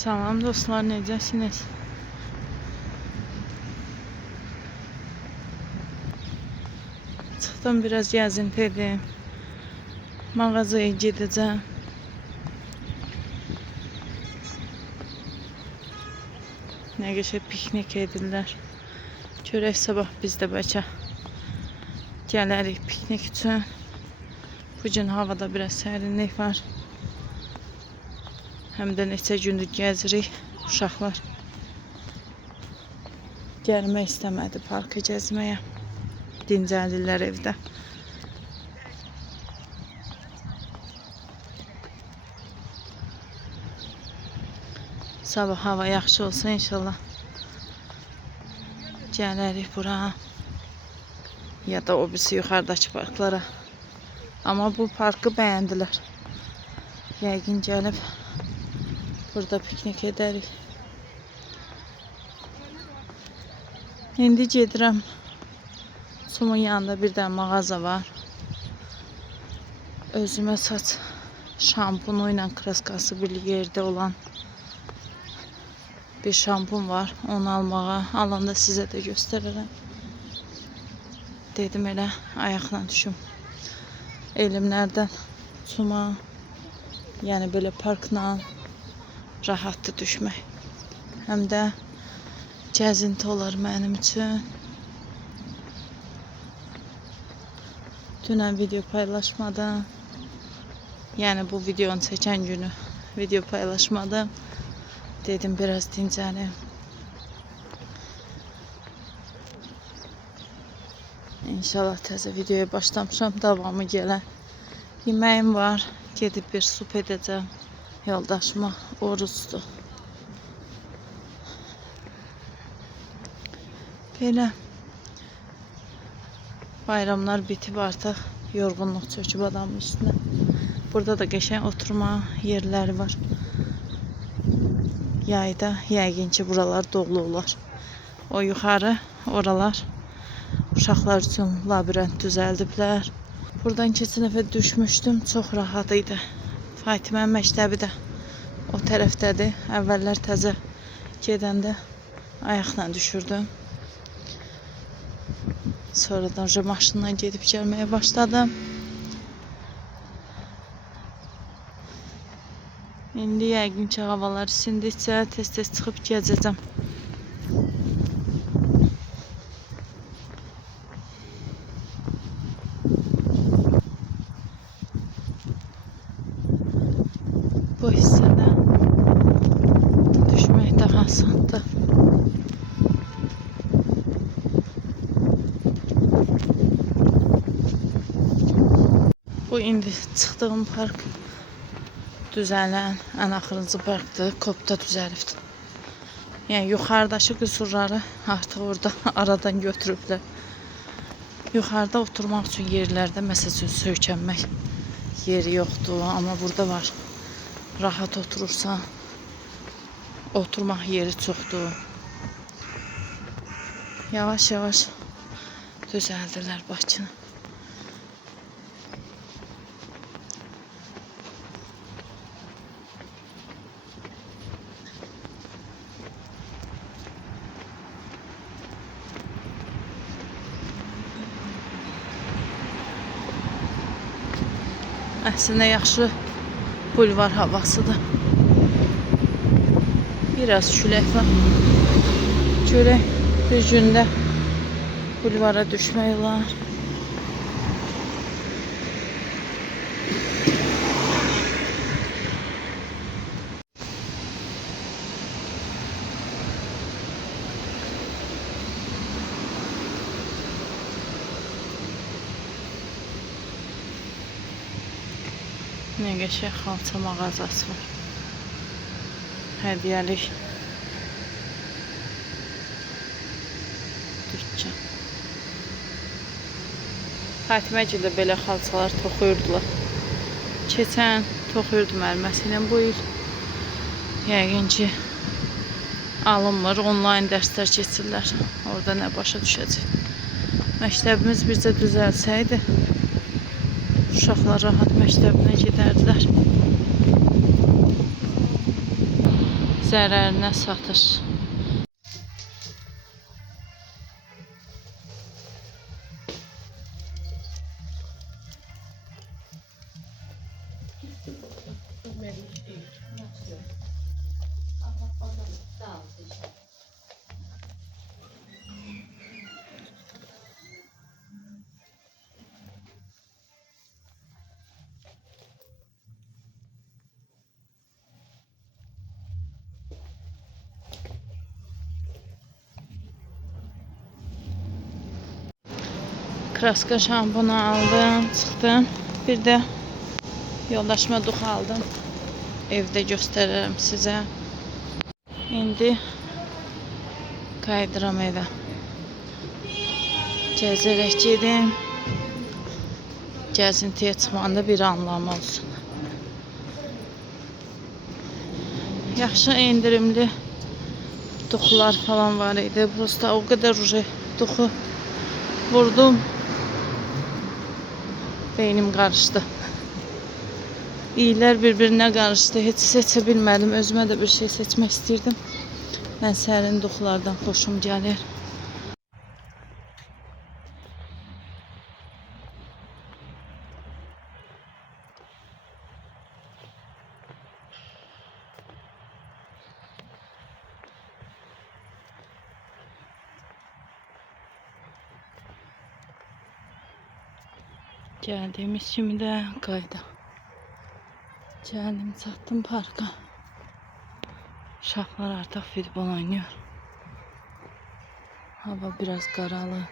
Salam dostlar, necəsiniz? Çıxdım, biraz gəzinti edim. Mağazaya gedəcəm. Nə qəşəng piknik edirlər. Görək sabah biz də bəlkə gələrik piknik üçün. Bugün havada biraz sərinlik var. Həm də neçə gündür gəzirik. Uşaqlar gəlmək istəmədi parka gəzməyə. Dincəlirlər evdə. Sabah hava yaxşı olsa inşallah gələrik bura. Ya da o birisi yuxarıdakı parklara. Amma bu parkı bəyəndilər. Yəqin gəlib burada piknik edərik. İndi gedirəm. Sumun yanında bir dənə mağaza var. Özümə saç şampunu ilə kraskası bir yerdə olan bir şampun var. Onu almağa. Alanda sizə də göstərərəm. Dedim elə ayaqla düşüm. Elimlərdən suma, yəni belə parkla rahatdır düşmək. Həm də gəzinti olar mənim üçün. Dünən video paylaşmadım. Yəni bu videonu çəkən günü video paylaşmadım. Dedim biraz dincəlim. İnşallah təzə videoya başlamışam. Davamı gələn. Yeməyim var. Gedib bir sup edəcəm. Yoldaşıma oruçdur. Belə. Bayramlar bitib artıq. Yorğunluq çöküb adamın üstünə. Burada da qəşəng oturma yerləri var. Yayda yəqin ki buralar dolu olar. O yuxarı oralar uşaqlar üçün labirent düzəldiblər. Buradan keçən dəfə düşmüşdüm. Çox rahat idi. Fatimənin məktəbi də o tərəfdədir. Əvvəllər təzə gedəndə ayaqla düşürdüm. Sonradan maşınla gedib gəlməyə başladım. İndi yəqin ki havalar isindikcə tez-tez çıxıb gəzəcəm. Bu hissədə düşmək daha asandır. Bu indi çıxdığım park düzələn ən axırıncı parkdır. Kopda düzəlibdir. Yəni yuxarıdakı qüsurları artıq orada aradan götürüblər. Yuxarıda oturmaq üçün yerlərdə məsələn söykənmək yeri yoxdur, amma burada var. Rahat oturursan, oturmaq yeri çoxdur. Yavaş-yavaş düzəldilər Bakını. Əslində yaxşı bulvar havasıdır. Biraz külək var. Görək bir gündə bulvara düşmək olar. Nə qəşəng xalça mağazası var. Hədiyyəlik dükkan. Fatiməcə də belə xalçalar toxuyurdular. Keçən toxuyurdu müəlliməsi ilə, bu il yəqin ki alınmır, onlayn dərslər keçirlər. Orada nə başa düşəcək. Məktəbimiz bircə düzəlsəydi uşaqlar rahat məktəbinə gedərdilər. zərərinə satır. Kraska şampunu aldım, çıxdım. Bir də yoldaşıma dux aldım. Evdə göstərirəm sizə. İndi qayıdıram evə. Gəzərək gedim. Gəzintiyə çıxmanda bir anlamı olsun. Yaxşı indirimli duxlar falan var idi. Prosta o qədər duxu vurdum. Beynim qarışdı. İyilər bir-birinə qarışdı. Heç seçə bilmədim. Özümə də bir şey seçmək istirdim. Mən sərin duxlardan xoşum gəlir. Gəldiyimiz kimi də qayda. Gəldim, çatdım parka. Uşaqlar artıq futbol oynuyor. Hava biraz qaralı.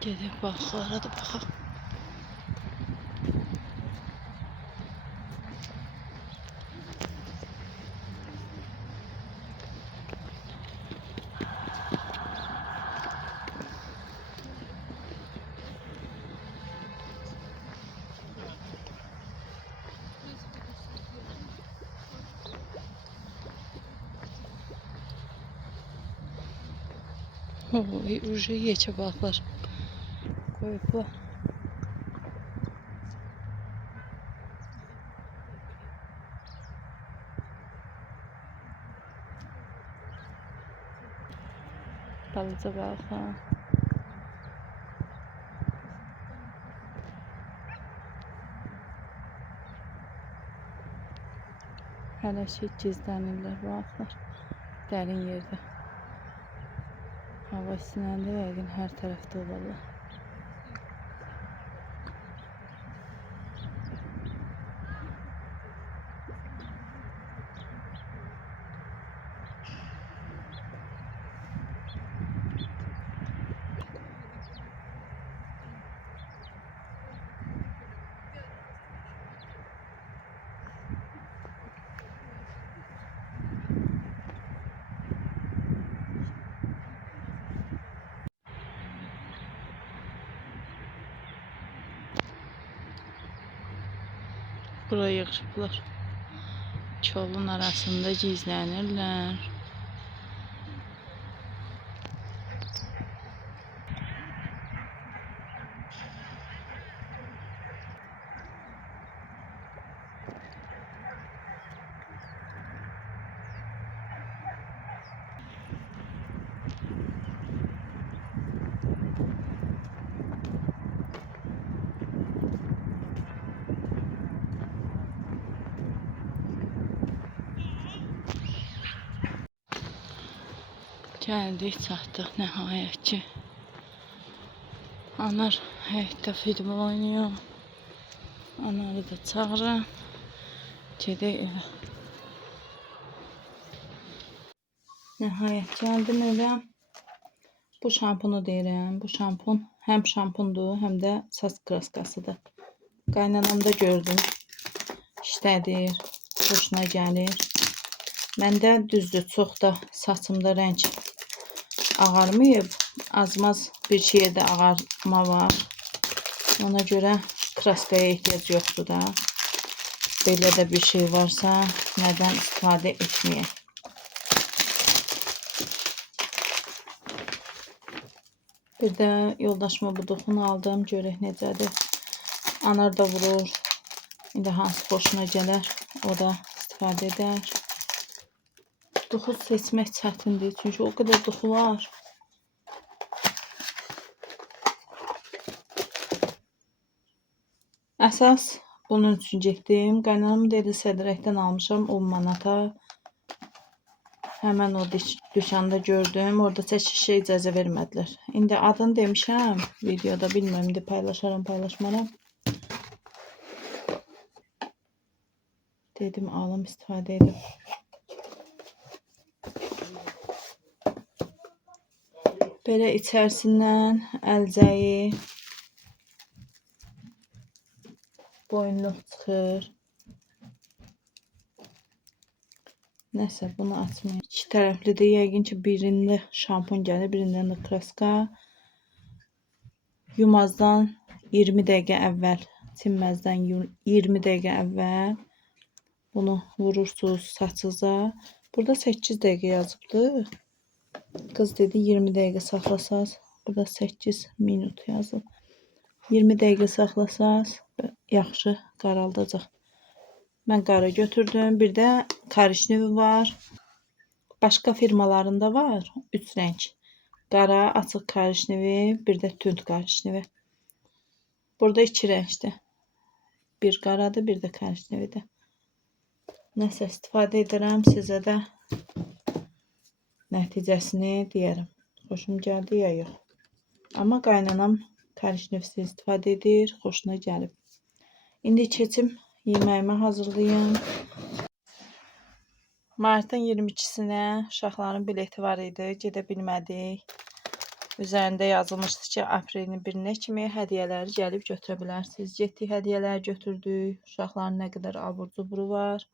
Gedib balıqlara da baxaq. Уже yekə balıqlar qoyublar. Balaca balıqlar. Hələ gizlənirlər balıqlar dərin yerdə. Hava isinəndə yəqin hər tərəfdə olarlar. Buraya yığışıblar. Çolun arasında gizlənirlər. Gəldik, çatdıq nəhayət ki. Anar həyətdə futbol oynuyor. Anarı da çağırın. Gedək evə. Nəhayət gəldim evə. Bu şampunu deyirəm. Bu şampun həm şampundur, həm də saç kraskasıdır. Qaynanamda gördüm. İşlədir, xoşuna gəlir. Məndə düzdür, çox da saçımda rəng ağarmayıb. Azmaz bir şeydə ağarma var. Ona görə kraskaya ehtiyac yoxdur da. Belə də bir şey varsa, nədən istifadə etməyək. Bir də yoldaşıma bu duxunu aldım. Görək necədir. Anar da vurur. İndi hansı xoşuna gələr, o da istifadə edər. Duxu seçmək çətindir, çünki o qədər duxu var. Əsas bunun üçün getdim. Qaynanam dedi, Sədrəkdən almışam 10 manata. Həmən o dükanda gördüm. Orada çəkilişə icazə vermədilər. İndi adını demişəm. Videoda bilmirəm, indi paylaşaram, paylaşmaram. Dedim, alım, istifadə edim. Belə içərisindən əlcəyi, boyunluq çıxır. Nəsə, bunu açmayayım. İki tərəflidir. Yəqin ki, birində şampun gəlir, birindən də kraska. Yumazdan 20 dəqiqə əvvəl, çinməzdən 20 dəqiqə əvvəl bunu vurursunuz saçınıza. Burada 8 dəqiqə yazıbdır. Qız dedi 20 dəqiqə saxlasaz. Burada 8 minut yazıb. 20 dəqiqə saxlasaz yaxşı qaraldacaq. Mən qara götürdüm. Bir də korişnevi var. Başqa firmalarında var. 3 rəng. Qara, açıq korişnevi, bir də tünd korişnevi. Burada 2 rəngdir. Bir qaradır, bir də korişnevidir. Nəsə istifadə edirəm. Sizə də nəticəsini deyərəm. Xoşum gəldi ya yox. Amma qaynanam korişnevsiz istifadə edir. Xoşuna gəlib. İndi keçim yeməyimi hazırlayım. Martın 22-sinə uşaqların bileti var idi. Gedə bilmədik. Üzərində yazılmışdı ki, aprelin 1-nə kimi hədiyyələri gəlib götürə bilərsiniz. Getdik, hədiyyələri götürdük. Uşaqların nə qədər abur-cuburu var.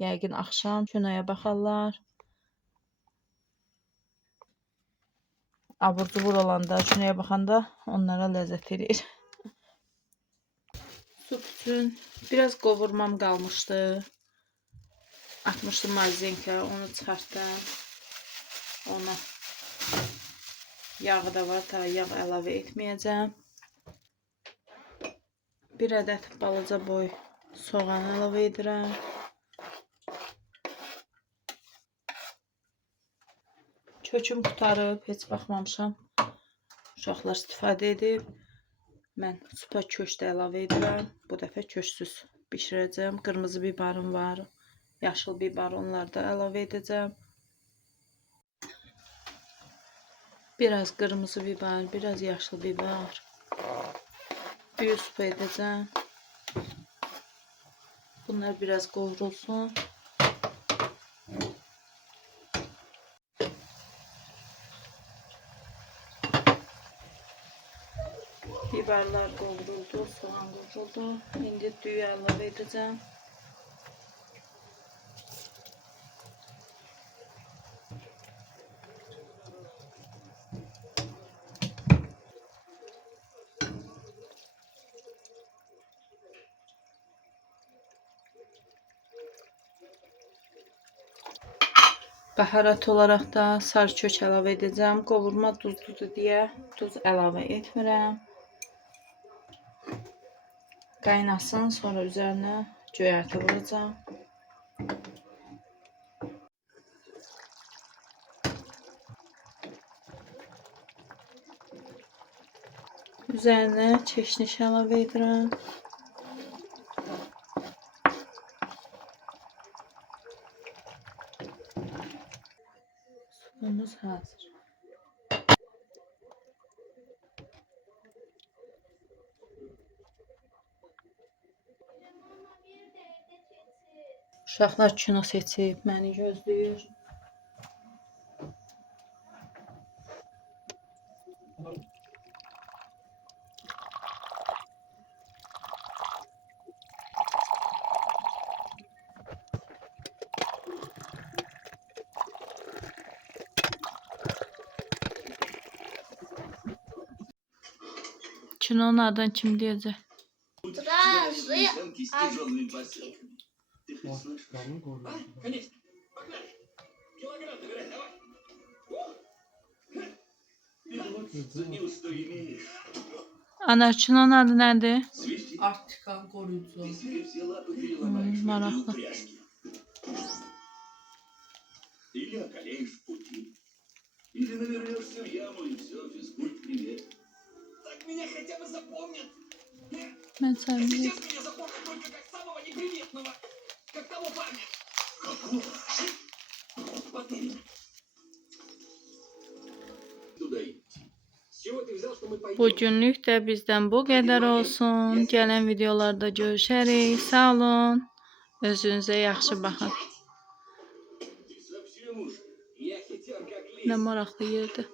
Yəqin axşam kinoya baxarlar. Abur-cubur olanda, kinoya baxanda onlara ləzzət edir. Sup üçün biraz qovurmam qalmışdı. Atmışdım marzenka, onu çıxartdım. Ona yağı da var, ta yağ əlavə etməyəcəm. Bir ədəd balaca boy soğan əlavə edirəm. Köküm qutarıb, heç baxmamışam. Uşaqlar istifadə edib. Mən supa köç də əlavə edirəm. Bu dəfə köçsüz bişirəcəm. Qırmızı bibarım var. Yaşıl bibar, onları da əlavə edəcəm. Biraz qırmızı bibar, biraz yaşıl bibar. Büyük supa edəcəm. Bunlar biraz qovrulsun. Biberler qovruldu, soğan qovruldu. İndi düyü əlavə edəcəm. Baharat olaraq da sarı kök əlavə edəcəm. Qovurma duzludur deyə duz əlavə etmirəm. Qaynasın, sonra üzərinə göyərti vuracağım. Üzərinə çeşniş əlavə edirəm. Supumuz hazır. Uşaqlar kino seçib məni gözləyir. Kinonun adını kim deyəcək? Anarçının adı nədir? Artikan koruyucu. Maraqlı. Или околеешь в пути, или навернешься в яму и все, физкульт привет. Так меня хотя бы запомнят. Mən səni Сейчас меня запомнят только как самого неприметного. Как того парня. Какого? Вот именно. Туда идти. С чего ты взял, что мы пойдем? bugünlük də bizdən bu qədər olsun. Gələn videolarda görüşərik. Sağ olun. Özünüzə yaxşı baxın. Ты совсем уж? Я хитер как лис. Nə maraqlı yerdir.